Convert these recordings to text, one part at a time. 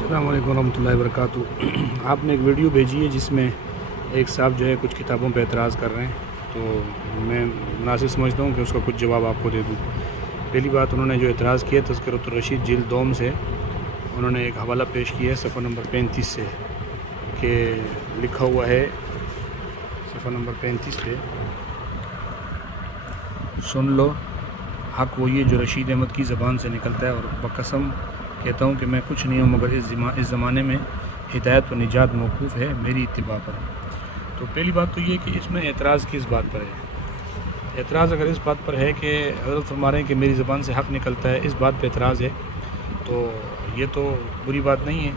السلام علیکم ورحمۃ اللہ وبرکاتہ۔ آپ نے ایک ویڈیو بھیجی ہے جس میں ایک صاحب جو ہے کچھ کتابوں پہ اعتراض کر رہے ہیں، تو میں مناسب سمجھتا ہوں کہ اس کا کچھ جواب آپ کو دے دوں۔ پہلی بات، انہوں نے جو اعتراض کیا تذکرۃ الرشید جلد دوم سے، انہوں نے ایک حوالہ پیش کیا ہے صفحہ نمبر 35 سے، کہ لکھا ہوا ہے صفحہ نمبر 35 پہ، سن لو حق وہی ہے جو رشید احمد کی زبان سے نکلتا ہے، اور بقسم کہتا ہوں کہ میں کچھ نہیں ہوں مگر اس زمانے میں ہدایت و نجات موقوف ہے میری اتباع پر۔ تو پہلی بات تو یہ کہ اس میں اعتراض کس بات پر ہے؟ اعتراض اگر اس بات پر ہے کہ حضرت فرما رہے ہیں کہ میری زبان سے حق نکلتا ہے، اس بات پہ اعتراض ہے، تو یہ تو بری بات نہیں ہے۔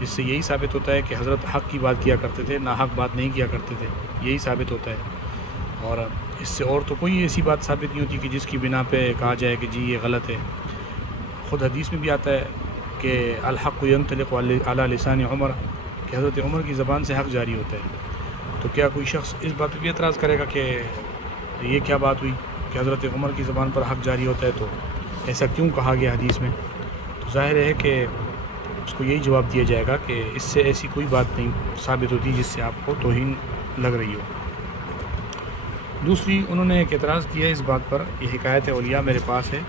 اس سے یہی ثابت ہوتا ہے کہ حضرت حق کی بات کیا کرتے تھے، ناحق بات نہیں کیا کرتے تھے، یہی ثابت ہوتا ہے۔ اور اس سے اور تو کوئی ایسی بات ثابت نہیں ہوتی کہ جس کی بنا پہ کہا جائے کہ جی یہ غلط ہے۔ خود حدیث میں بھی آتا ہے کہ الحق ینطلق علی لسان عمر، کہ حضرت عمر کی زبان سے حق جاری ہوتا ہے۔ تو کیا کوئی شخص اس بات پہ بھی اعتراض کرے گا کہ یہ کیا بات ہوئی کہ حضرت عمر کی زبان پر حق جاری ہوتا ہے، تو ایسا کیوں کہا گیا حدیث میں؟ تو ظاہر ہے کہ اس کو یہی جواب دیا جائے گا کہ اس سے ایسی کوئی بات نہیں ثابت ہوتی جس سے آپ کو توہین لگ رہی ہو۔ دوسری، انہوں نے ایک اعتراض کیا ہے اس بات پر، یہ حکایت اولیاء میرے پاس ہے،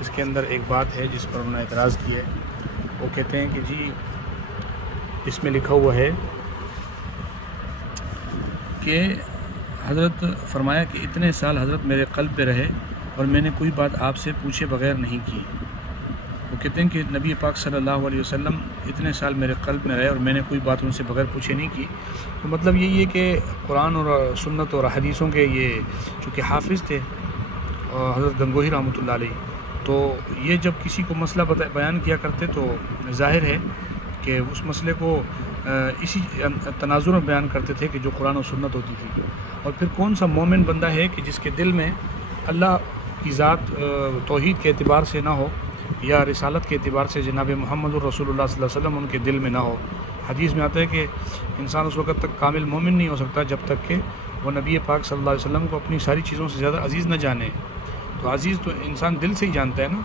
اس کے اندر ایک بات ہے جس پر انہوں نے اعتراض کیا ہے۔ وہ کہتے ہیں کہ جی اس میں لکھا ہوا ہے کہ حضرت فرمایا کہ اتنے سال حضرت میرے قلب پہ رہے اور میں نے کوئی بات آپ سے پوچھے بغیر نہیں کی۔ وہ کہتے ہیں کہ نبی پاک صلی اللہ علیہ وسلم اتنے سال میرے قلب میں رہے اور میں نے کوئی بات ان سے بغیر پوچھے نہیں کی۔ تو مطلب یہی ہے کہ قرآن اور سنت اور حدیثوں کے یہ چونکہ حافظ تھے حضرت گنگوہی رحمۃ اللہ علیہ، تو یہ جب کسی کو مسئلہ بیان کیا کرتے تو ظاہر ہے کہ اس مسئلے کو اسی تناظر میں بیان کرتے تھے کہ جو قرآن و سنت ہوتی تھی۔ اور پھر کون سا مومن بندہ ہے کہ جس کے دل میں اللہ کی ذات توحید کے اعتبار سے نہ ہو، یا رسالت کے اعتبار سے جناب محمد الرسول اللہ صلی اللہ علیہ وسلم ان کے دل میں نہ ہو۔ حدیث میں آتا ہے کہ انسان اس وقت تک کامل مومن نہیں ہو سکتا جب تک کہ وہ نبی پاک صلی اللہ علیہ وسلم کو اپنی ساری چیزوں سے زیادہ عزیز نہ جانے۔ تو عزیز تو انسان دل سے ہی جانتا ہے نا،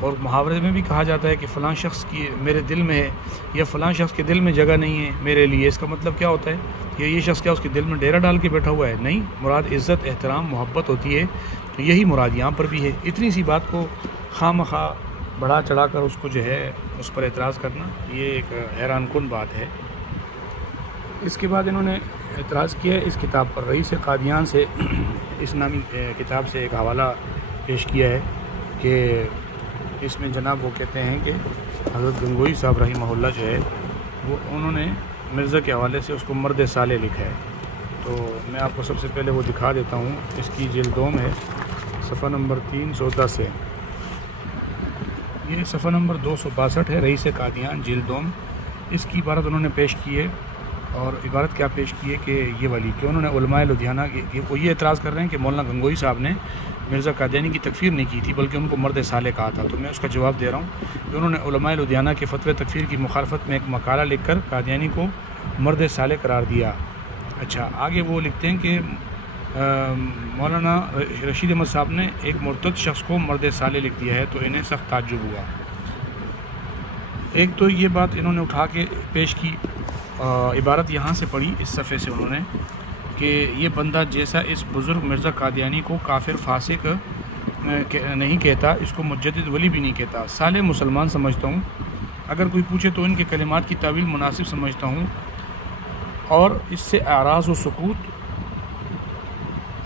اور محاورے میں بھی کہا جاتا ہے کہ فلاں شخص کی میرے دل میں ہے، یا فلاں شخص کے دل میں جگہ نہیں ہے میرے لیے۔ اس کا مطلب کیا ہوتا ہے کہ یہ شخص کیا اس کے دل میں ڈیرا ڈال کے بیٹھا ہوا ہے؟ نہیں، مراد عزت، احترام، محبت ہوتی ہے۔ تو یہی مراد یہاں پر بھی ہے۔ اتنی سی بات کو خواہ مخواہ بڑھا چڑھا کر اس کو جو ہے اس پر اعتراض کرنا، یہ ایک حیران کن بات ہے۔ اس کے بعد انہوں نے اعتراض کیا ہے اس کتاب پر، رئیس قادیان سے اس نامی کتاب سے ایک حوالہ پیش کیا ہے کہ اس میں جناب وہ کہتے ہیں کہ حضرت گنگوہی صاحب رحمہ اللہ جو ہے وہ انہوں نے مرزا کے حوالے سے اس کو مرد صالح لکھا ہے۔ تو میں آپ کو سب سے پہلے وہ دکھا دیتا ہوں، اس کی جلد دوم ہے، صفحہ نمبر 310 ہے، یہ صفحہ نمبر 262 ہے، رئیس قادیان جلد دوم۔ اس کی عبارت انہوں نے پیش کی ہے، اور عبارت کیا پیش کی ہے کہ یہ والی کہ انہوں نے علماء لدھیانہ وہ یہ اعتراض کر رہے ہیں کہ مولانا گنگوہی صاحب نے مرزا قادیانی کی تکفیر نہیں کی تھی بلکہ ان کو مرد صالح کہا تھا۔ تو میں اس کا جواب دے رہا ہوں کہ انہوں نے علماء لدھیانہ کے فتوی تکفیر کی مخالفت میں ایک مقالہ لکھ کر قادیانی کو مرد صالح قرار دیا۔ اچھا، آگے وہ لکھتے ہیں کہ مولانا رشید احمد صاحب نے ایک مرتد شخص کو مرد صالح لکھ دیا ہے، تو انہیں سخت تعجب ہوا۔ ایک تو یہ بات انہوں نے اٹھا کے پیش کی، عبارت یہاں سے پڑھی اس صفحے سے انہوں نے کہ یہ بندہ جیسا اس بزرگ مرزا قادیانی کو کافر فاسق نہیں کہتا، اس کو مجدد ولی بھی نہیں کہتا، صالح مسلمان سمجھتا ہوں۔ اگر کوئی پوچھے تو ان کے کلمات کی تعویل مناسب سمجھتا ہوں، اور اس سے اعراض و سکوت،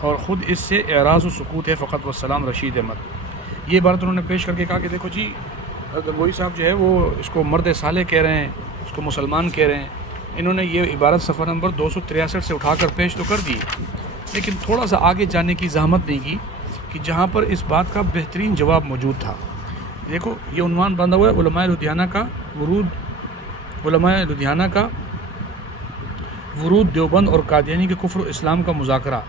اور خود اس سے اعراض و سکوت ہے فقط والسلام رشید احمد۔ یہ عبارت انہوں نے پیش کر کے کہا کہ دیکھو جی گنگوہی صاحب جو ہے وہ اس کو مرد صالح کہہ رہے ہیں، اس کو مسلمان کہہ رہے ہیں۔ انہوں نے یہ عبارت صفحہ نمبر 263 سے اٹھا کر پیش تو کر دی، لیکن تھوڑا سا آگے جانے کی زحمت نہیں کی کہ جہاں پر اس بات کا بہترین جواب موجود تھا۔ دیکھو یہ عنوان بندہ ہوا ہے علماء لدھیانہ کا ورود، علماء لدھیانہ کا ورود دیوبند اور قادیانی کے کفر و اسلام کا مذاکرہ۔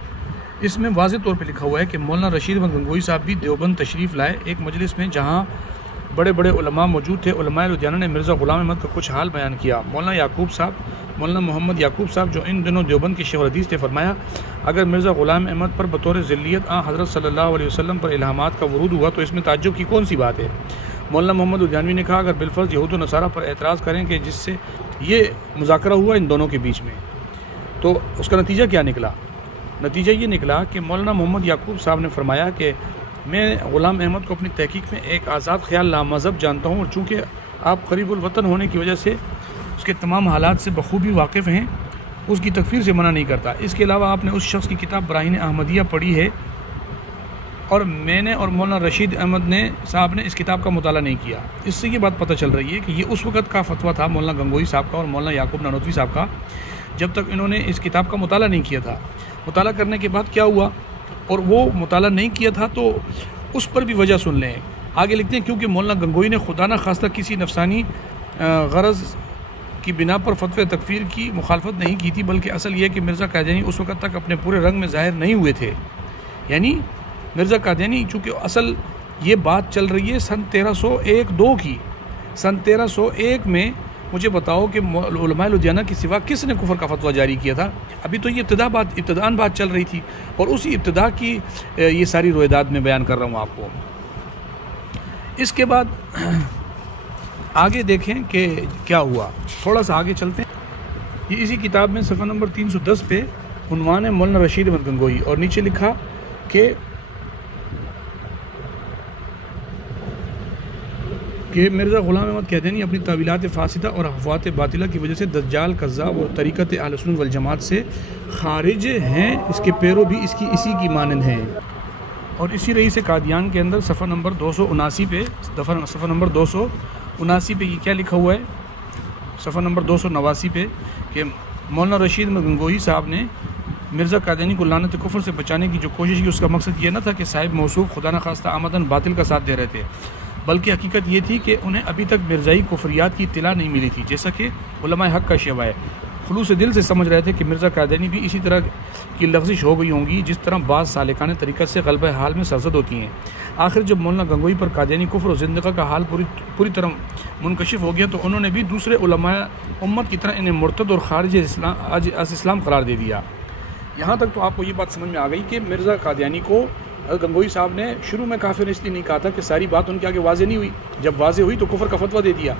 اس میں واضح طور پہ لکھا ہوا ہے کہ مولانا رشید احمد گنگوہی صاحب بھی دیوبند تشریف لائے ایک مجلس میں جہاں بڑے بڑے علماء موجود تھے۔ علماء لدھیانہ نے مرزا غلام احمد کا کچھ حال بیان کیا۔ مولانا یعقوب صاحب، مولانا محمد یعقوب صاحب جو ان دنوں دیوبند کے شیخ الحدیث تھے، فرمایا اگر مرزا غلام احمد پر بطور ذلیت حضرت صلی اللہ علیہ وسلم پر الہامات کا ورود ہوا تو اس میں تعجب کی کون سی بات ہے؟ مولانا محمد الجانوی نے کہا اگر بالفرض یہود و نصارہ پر اعتراض کریں کہ جس سے یہ مذاکرہ ہوا ان دونوں کے بیچ میں، تو اس کا نتیجہ کیا نکلا؟ نتیجہ یہ نکلا کہ مولانا محمد یعقوب صاحب نے فرمایا کہ میں غلام احمد کو اپنی تحقیق میں ایک آزاد خیال لامذہب جانتا ہوں، اور چونکہ آپ قریب الوطن ہونے کی وجہ سے اس کے تمام حالات سے بخوبی واقف ہیں، اس کی تکفیر سے منع نہیں کرتا۔ اس کے علاوہ آپ نے اس شخص کی کتاب براہین احمدیہ پڑھی ہے، اور میں نے اور مولانا رشید احمد نے صاحب نے اس کتاب کا مطالعہ نہیں کیا۔ اس سے یہ بات پتہ چل رہی ہے کہ یہ اس وقت کا فتویٰ تھا مولانا گنگوئی صاحب کا اور مولانا یعقوب نانوتوی صاحب کا، جب تک انہوں نے اس کتاب کا مطالعہ نہیں کیا تھا۔ مطالعہ کرنے کے بعد کیا ہوا، اور وہ مطالعہ نہیں کیا تھا تو اس پر بھی وجہ سن لیں۔ آگے لکھتے ہیں کیونکہ مولانا گنگوئی نے خدا نہ خواستہ کسی نفسانی غرض کی بنا پر فتوی تکفیر کی مخالفت نہیں کی تھی، بلکہ اصل یہ کہ مرزا قادیانی اس وقت تک اپنے پورے رنگ میں ظاہر نہیں ہوئے تھے۔ یعنی مرزا قادیانی، چونکہ اصل یہ بات چل رہی ہے سن 1301-2 کی، سن 1301 میں مجھے بتاؤ کہ علماء لدھیانہ کے سوا کس نے کفر کا فتویٰ جاری کیا تھا؟ ابھی تو یہ ابتداً بات چل رہی تھی، اور اسی ابتدا کی یہ ساری روایات میں بیان کر رہا ہوں آپ کو۔ اس کے بعد آگے دیکھیں کہ کیا ہوا، تھوڑا سا آگے چلتے ہیں۔ یہ اسی کتاب میں صفحہ نمبر 310 پہ عنوان ہے مولانا رشید احمد گنگوئی، اور نیچے لکھا کہ مرزا غلام احمد قادیانی اپنی تعویلات فاسدہ اور افواہات باطلہ کی وجہ سے دجال، کذاب اور طریقت اہل سنت والجماعت سے خارج ہیں، اس کے پیرو بھی اسی کی مانند ہیں۔ اور اسی رئیس قادیان کے اندر صفحہ نمبر 279 پہ صفحہ نمبر 279 پہ یہ کیا لکھا ہوا ہے، صفحہ نمبر 289 پہ، کہ مولانا رشید احمد گنگوئی صاحب نے مرزا قادیانی کو لعنت کفر سے بچانے کی جو کوشش کی، اس کا مقصد یہ نہ تھا کہ صاحب موصوف خدا نخواستہ آمدن باطل کا ساتھ دے رہے تھے، بلکہ حقیقت یہ تھی کہ انہیں ابھی تک مرزائی کفریات کی اطلاع نہیں ملی تھی، جیسا کہ علماء حق کا شیوا ہے۔ خلوص دل سے سمجھ رہے تھے کہ مرزا قادیانی بھی اسی طرح کی لغزش ہو گئی ہوں گی جس طرح بعض سالکان طریقت سے غلبہ حال میں سرزد ہوتی ہیں۔ آخر جب مولانا گنگوئی پر قادیانی کفر و زندقہ کا حال پوری طرح منکشف ہو گیا، تو انہوں نے بھی دوسرے علماء امت کی طرح انہیں مرتد اور خارج اسلام قرار دے دیا۔ یہاں تک تو آپ کو یہ بات سمجھ میں آ گئی کہ مرزا قادیانی کو گنگوئی صاحب نے شروع میں کافر اس لیے نہیں کہا تھا کہ ساری بات ان کے آگے واضح نہیں ہوئی، جب واضح ہوئی تو کفر کا فتویٰ دے دیا۔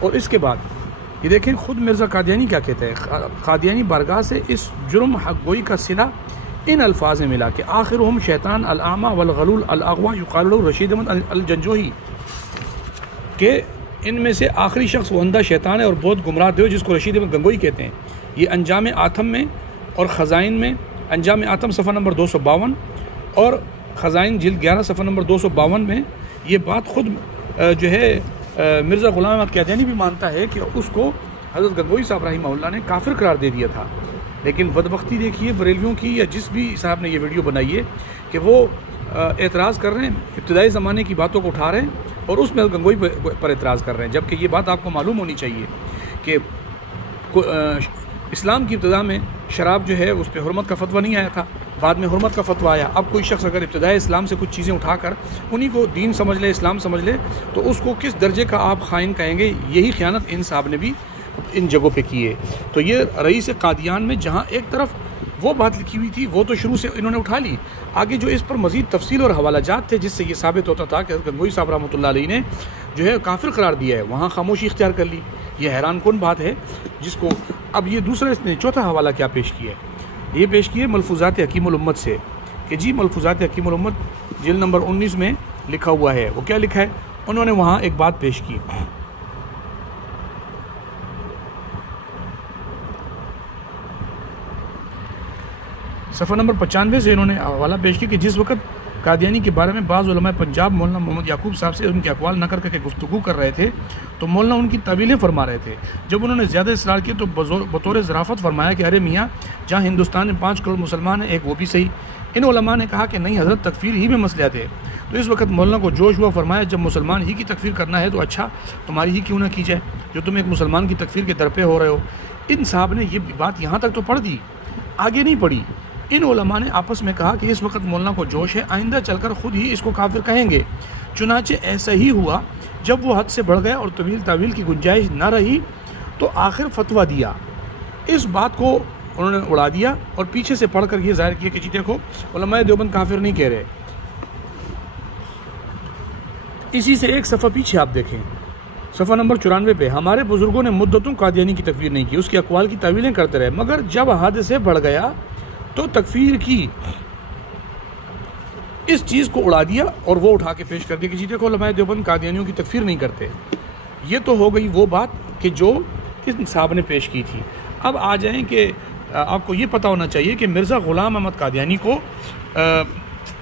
اور اس کے بعد یہ دیکھیں خود مرزا قادیانی کیا کہتا ہے، قادیانی بارگاہ سے اس جرم حق گوئی کا صلہ ان الفاظ میں ملا کہ آخرہم شیطان الاعمی والغلول الاغوا یقال له رشید احمد الجنجوہی، کہ ان میں سے آخری شخص وہ اندھا شیطان ہے اور بہت گمراہ دیو جس کو رشید احمد گنگوئی کہتے ہیں۔ یہ انجام آتم میں اور خزائن میں، انجام آتم صفحہ نمبر 252 اور خزائن جلد 11 صفحہ نمبر 252 میں یہ بات خود جو ہے مرزا غلام احمد قادیانی بھی مانتا ہے کہ اس کو حضرت گنگوئی صاحب رحمہ اللہ نے کافر قرار دے دیا تھا۔ لیکن بدبختی دیکھیے بریلویوں کی، یا جس بھی صاحب نے یہ ویڈیو بنائی ہے، کہ وہ اعتراض کر رہے ہیں، ابتدائی زمانے کی باتوں کو اٹھا رہے ہیں اور اس میں گنگوئی پر اعتراض کر رہے ہیں، جبکہ یہ بات آپ کو معلوم ہونی چاہیے کہ اسلام کی ابتدا میں شراب جو ہے اس پہ حرمت کا فتویٰ نہیں آیا تھا، بعد میں حرمت کا فتویٰ آیا۔ اب کوئی شخص اگر ابتدائی اسلام سے کچھ چیزیں اٹھا کر انہی کو دین سمجھ لے، اسلام سمجھ لے، تو اس کو کس درجے کا آپ خائن کہیں گے؟ یہی خیانت ان صاحب نے بھی ان جگہوں پہ کی ہے۔ تو یہ رئیس قادیان میں جہاں ایک طرف وہ بات لکھی ہوئی تھی وہ تو شروع سے انہوں نے اٹھا لی، آگے جو اس پر مزید تفصیل اور حوالہ جات تھے جس سے یہ ثابت ہوتا تھا کہ گنگوئی صاحب رحمۃ اللہ علیہ نے جو ہے کافر قرار دیا ہے، وہاں خاموشی اختیار کر لی۔ یہ حیران کن بات ہے، جس کو اب یہ دوسرا اس نے چوتھا حوالہ کیا پیش کیا ہے، یہ پیش کیا ہے ملفوظات حکیم الامت سے، کہ جی ملفوظات حکیم الامت جلد نمبر 19 میں لکھا ہوا ہے۔ وہ کیا لکھا ہے؟ انہوں نے وہاں ایک بات پیش کی، صفحہ نمبر 95 سے انہوں نے حوالہ پیش کی کہ جس وقت قادیانی کے بارے میں بعض علماء پنجاب مولانا محمد یعقوب صاحب سے ان کے اقوال نقل کر کے گفتگو کر رہے تھے، تو مولانا ان کی تعویلیں فرما رہے تھے۔ جب انہوں نے زیادہ اصرار کیا تو بطور ظرافت فرمایا کہ ارے میاں، جہاں ہندوستان میں 5 کروڑ مسلمان ہیں، ایک وہ بھی صحیح۔ ان علماء نے کہا کہ نہیں حضرت، تکفیر ہی میں مسئلہ تھے۔ تو اس وقت مولانا کو جوش ہوا، فرمایا جب مسلمان ہی کی تکفیر کرنا ہے تو اچھا تمہاری ہی کیوں نہ کی جائے، جو تم ایک مسلمان کی تکفیر کے در پہ ہو رہے ہو۔ ان صاحب نے یہ بات یہاں تک تو پڑھ دی، آگے نہیں پڑھی۔ ان علماء نے آپس میں کہا کہ اس وقت مولانا کو جوش ہے، آئندہ چل کر خود ہی اس کو کافر کہیں گے۔ چنانچہ ایسا ہی ہوا، جب وہ حد سے بڑھ گئے اور طویل تعویل کی گنجائش نہ رہی تو آخر فتویٰ دیا۔ اس بات کو انہوں نے اڑا دیا اور پیچھے سے پڑھ کر یہ ظاہر کیا کہ جی دیکھو علماء دیوبند کافر نہیں کہہ رہے۔ اسی سے ایک صفحہ پیچھے آپ دیکھیں، صفحہ نمبر 94 پہ، ہمارے بزرگوں نے مدتوں قادیانی کی تکفیر نہیں کی، اس کے اقوال کی تعویلیں کرتے رہے، مگر جب حد سے بڑھ گیا تو تکفیر کی اس چیز کو اڑا دیا اور وہ اٹھا کے پیش کر دیا کہ جی دیکھو علماء دیوبند قادیانیوں کی تکفیر نہیں کرتے۔ یہ تو ہو گئی وہ بات کہ جو اس صاحب نے پیش کی تھی۔ اب آ جائیں کہ آپ کو یہ پتہ ہونا چاہیے کہ مرزا غلام احمد قادیانی کو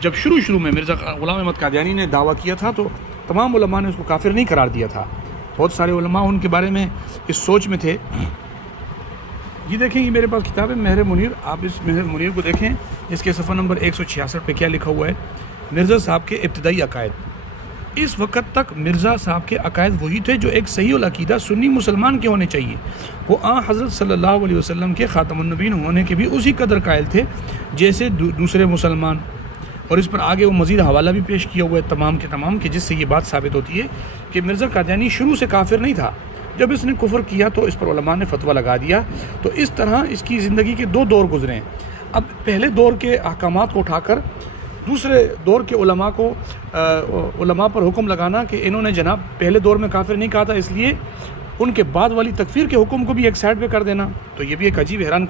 جب شروع میں مرزا غلام احمد قادیانی نے دعویٰ کیا تھا تو تمام علماء نے اس کو کافر نہیں قرار دیا تھا، بہت سارے علماء ان کے بارے میں اس سوچ میں تھے۔ یہ دیکھیں، یہ میرے پاس کتاب ہے مہر منیر، آپ اس مہر منیر کو دیکھیں، اس کے صفحہ نمبر 166 پہ کیا لکھا ہوا ہے، مرزا صاحب کے ابتدائی عقائد۔ اس وقت تک مرزا صاحب کے عقائد وہی تھے جو ایک صحیح العقیدہ سنی مسلمان کے ہونے چاہیے، وہ حضرت صلی اللہ علیہ وسلم کے خاتم النبیین ہونے کے بھی اسی قدر قائل تھے جیسے دوسرے مسلمان۔ اور اس پر آگے وہ مزید حوالہ بھی پیش کیا ہوا ہے تمام کے تمام، کہ جس سے یہ بات ثابت ہوتی ہے کہ مرزا قادیانی شروع سے کافر نہیں تھا، جب اس نے کفر کیا تو اس پر علماء نے فتویٰ لگا دیا۔ تو اس طرح اس کی زندگی کے دو دور گزرے ہیں۔ اب پہلے دور کے احکامات کو اٹھا کر دوسرے دور کے علماء پر حکم لگانا کہ انہوں نے جناب پہلے دور میں کافر نہیں کہا تھا، اس لیے ان کے بعد والی تکفیر کے حکم کو بھی ایک سائڈ پہ کر دینا، تو یہ بھی ایک عجیب حیران۔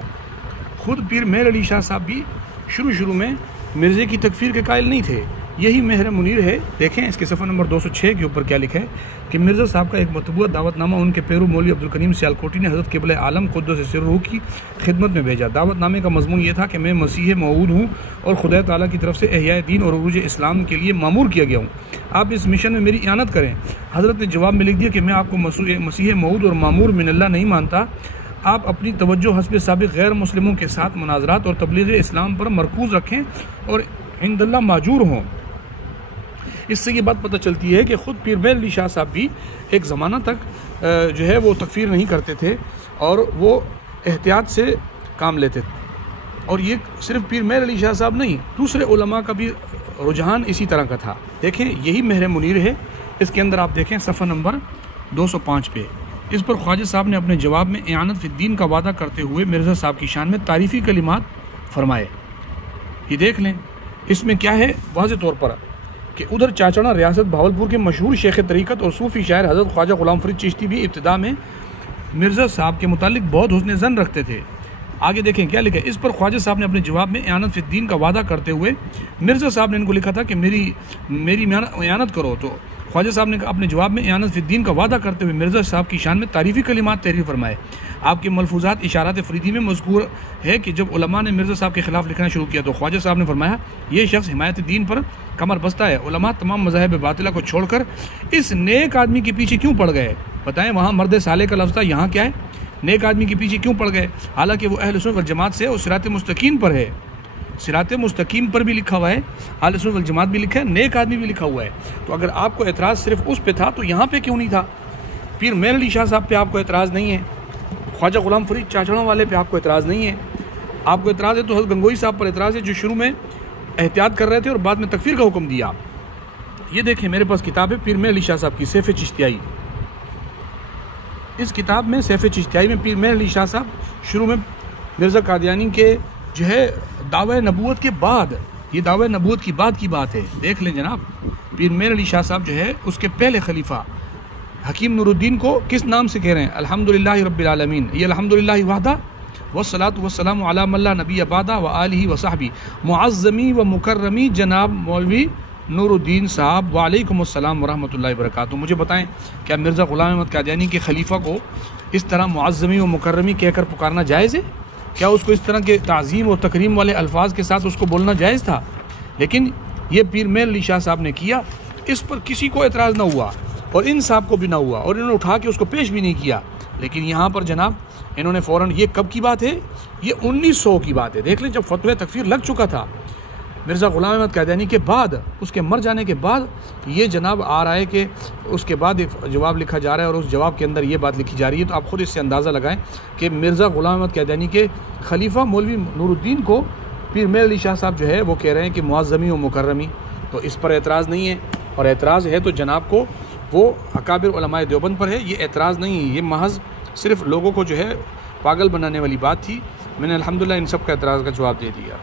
خود پیر مہر علی شاہ صاحب بھی شروع میں مرزے کی تکفیر کے قائل نہیں تھے۔ یہی مہر منیر ہے، دیکھیں اس کے صفحہ نمبر 206 کے اوپر کیا لکھا ہے کہ مرزا صاحب کا ایک مطبوع دعوت نامہ ان کے پیرو مولوی عبدالکریم سیالکوٹی نے حضرت قبلہ عالم قدس سرہ کی خدمت میں بھیجا۔ دعوت نامے کا مضمون یہ تھا کہ میں مسیح موعود ہوں اور خدا تعالیٰ کی طرف سے احیاء دین اور عروج اسلام کے لیے مامور کیا گیا ہوں، آپ اس مشن میں میری اعانت کریں۔ حضرت نے جواب میں لکھ دیا کہ میں آپ کو مسیح موعود اور مامور من اللہ نہیں مانتا، آپ اپنی توجہ حسب سابق غیر مسلموں کے ساتھ مناظرات اور تبلیغ اسلام پر مرکوز رکھیں اور عند اللہ ماجور ہوں۔ اس سے یہ بات پتہ چلتی ہے کہ خود پیر مہر علی شاہ صاحب بھی ایک زمانہ تک جو ہے وہ تکفیر نہیں کرتے تھے اور وہ احتیاط سے کام لیتے تھے۔ اور یہ صرف پیر مہر علی شاہ صاحب نہیں، دوسرے علماء کا بھی رجحان اسی طرح کا تھا۔ دیکھیں یہی مہر منیر ہے، اس کے اندر آپ دیکھیں صفحہ نمبر 205 پہ، اس پر خواجہ صاحب نے اپنے جواب میں اعانت فی الدین کا وعدہ کرتے ہوئے مرزا صاحب کی شان میں تعریفی کلمات فرمائے۔ یہ دیکھ لیں، اس میں کیا ہے واضح طور پر کہ ادھر چاچڑا ریاست بھاولپور کے مشہور شیخ طریقت اور صوفی شاعر حضرت خواجہ غلام فرید چشتی بھی ابتدا میں مرزا صاحب کے متعلق بہت حسن ظن رکھتے تھے۔ آگے دیکھیں کیا لکھا ہے، اس پر خواجہ صاحب نے اپنے جواب میں اعانت فی الدین کا وعدہ کرتے ہوئے مرزا صاحب نے ان کو لکھا تھا کہ میری اعانت کرو، تو خواجہ صاحب نے اپنے جواب میں اعانت فی الدین کا وعدہ کرتے ہوئے مرزا صاحب کی شان میں تعریفی کلمات تحریر فرمائے۔ آپ کے ملفوظات اشارات فریدی میں مذکور ہے کہ جب علماء نے مرزا صاحب کے خلاف لکھنا شروع کیا تو خواجہ صاحب نے فرمایا یہ شخص حمایت دین پر کمر بستہ ہے، علماء تمام مذاہب باطلہ کو چھوڑ کر اس نیک آدمی کے پیچھے کیوں پڑ گئے؟ بتائیں، وہاں مرد صالح کا لفظ تھا، یہاں کیا ہے؟ نیک آدمی کے پیچھے کیوں پڑ گئے؟ حالانکہ وہ اہل سنت والجماعت سے اور صراط مستقیم پر ہے، صراط مستقیم پر بھی لکھا ہوا ہے، اہل سنت والجماعت بھی لکھا ہے، نیک آدمی بھی لکھا ہوا ہے۔ تو اگر آپ کو اعتراض صرف اس پہ تھا تو یہاں پہ کیوں نہیں تھا؟ پیر مہر علی شاہ صاحب پہ آپ کو اعتراض نہیں ہے، خواجہ غلام فرید چاچڑوں والے پہ آپ کو اعتراض نہیں ہے، آپ کو اعتراض ہے تو حضرت گنگوئی صاحب پر اعتراض ہے جو شروع میں احتیاط کر رہے تھے اور بعد میں تکفیر کا حکم دیا۔ یہ دیکھیں میرے پاس کتاب ہے پیر مہر علی شاہ صاحب کی سیف چشتیائی۔ اس کتاب میں سیف چشتیائی میں پیر مہر علی شاہ صاحب شروع میں مرزا قادیانی کے جو ہے دعوی نبوت کے بعد، یہ دعوی نبوت کی بعد کی بات ہے، دیکھ لیں جناب، پیر مہر علی شاہ صاحب جو ہے اس کے پہلے خلیفہ حکیم نور الدین کو کس نام سے کہہ رہے ہیں؟ الحمدللہ رب العالمین، یہ الحمدللہ وحدہ والصلاۃ والسلام علی من لا نبی بعدہ وآلہ وصحبہ، معظمی و مکرمی جناب مولوی نور الدین صاحب، وعلیکم السلام ورحمۃ اللہ وبرکاتہ۔ مجھے بتائیں کیا مرزا غلام احمد قادیانی کے خلیفہ کو اس طرح معظمی و مکرمی کہہ کر پکارنا جائز ہے؟ کیا اس کو اس طرح کے تعظیم اور تکریم والے الفاظ کے ساتھ اس کو بولنا جائز تھا؟ لیکن یہ پیر مہر علی شاہ صاحب نے کیا، اس پر کسی کو اعتراض نہ ہوا اور ان صاحب کو بھی نہ ہوا اور انہوں نے اٹھا کے اس کو پیش بھی نہیں کیا۔ لیکن یہاں پر جناب انہوں نے فوراً، یہ کب کی بات ہے؟ یہ 1900 کی بات ہے، دیکھ لیں جب فتوی تکفیر لگ چکا تھا مرزا غلام احمد قادیانی کے بعد، اس کے مر جانے کے بعد یہ جناب آ رہا ہے کہ اس کے بعد ایک جواب لکھا جا رہا ہے اور اس جواب کے اندر یہ بات لکھی جا رہی ہے۔ تو آپ خود اس سے اندازہ لگائیں کہ مرزا غلام احمد قادیانی کے خلیفہ مولوی نور الدین کو پیر مہر علی شاہ صاحب جو ہے وہ کہہ رہے ہیں کہ معظمی و مکرمی، تو اس پر اعتراض نہیں ہے، اور اعتراض ہے تو جناب کو وہ اکابر علماء دیوبند پر ہے، یہ اعتراض نہیں ہے، یہ محض صرف لوگوں کو جو ہے پاگل بنانے والی بات تھی۔ میں نے الحمدللہ ان سب کا اعتراض کا جواب دے دیا۔